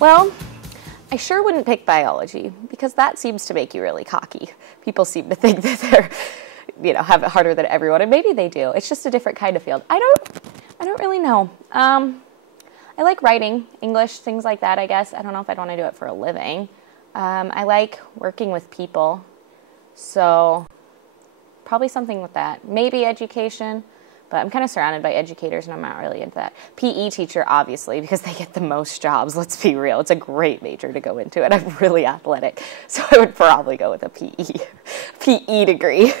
Well, I sure wouldn't pick biology because that seems to make you really cocky. People seem to think that they're, have it harder than everyone, and maybe they do. It's just a different kind of field. I don't really know. I like writing, English, things like that, I guess. I don't know if I'd want to do it for a living. I like working with people, so probably something with that. Maybe education, but I'm kind of surrounded by educators, and I'm not really into that. PE teacher, obviously, because they get the most jobs. Let's be real. It's a great major to go into, and I'm really athletic, so I would probably go with a PE degree.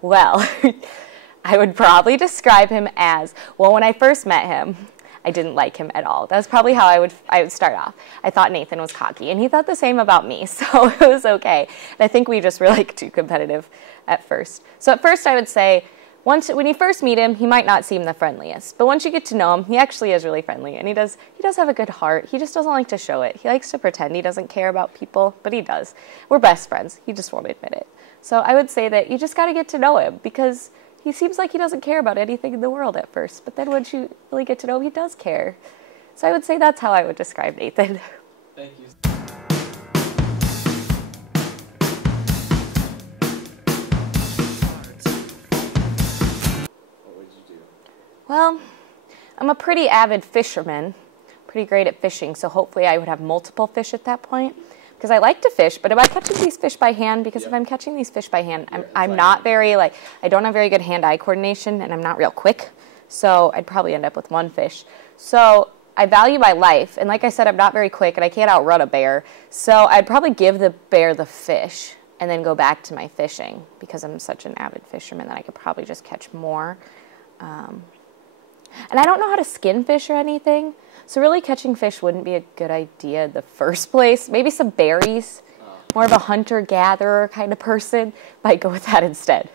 Well, I would probably describe him as, well, when I first met him, I didn't like him at all. That was probably how I would start off. I thought Nathan was cocky, and he thought the same about me, so it was okay. And I think we just were like too competitive at first. So at first I would say, when you first meet him, he might not seem the friendliest, but once you get to know him, he actually is really friendly, and he does have a good heart. He just doesn't like to show it. He likes to pretend he doesn't care about people, but he does. We're best friends. He just won't admit it. So I would say that you just got to get to know him, because he seems like he doesn't care about anything in the world at first, but then once you really get to know him, he does care. So I would say that's how I would describe Nathan. Thank you. What would you do? Well, I'm a pretty avid fisherman, pretty great at fishing, so hopefully I would have multiple fish at that point. Because I like to fish, but am I catching these fish by hand? Because if I'm catching these fish by hand, I'm not very, I don't have very good hand-eye coordination, and I'm not real quick. So I'd probably end up with one fish. So I value my life, and like I said, I'm not very quick, and I can't outrun a bear. So I'd probably give the bear the fish and then go back to my fishing, because I'm such an avid fisherman that I could probably just catch more. And I don't know how to skin fish or anything, so really catching fish wouldn't be a good idea in the first place. Maybe some berries, more of a hunter-gatherer kind of person, might go with that instead.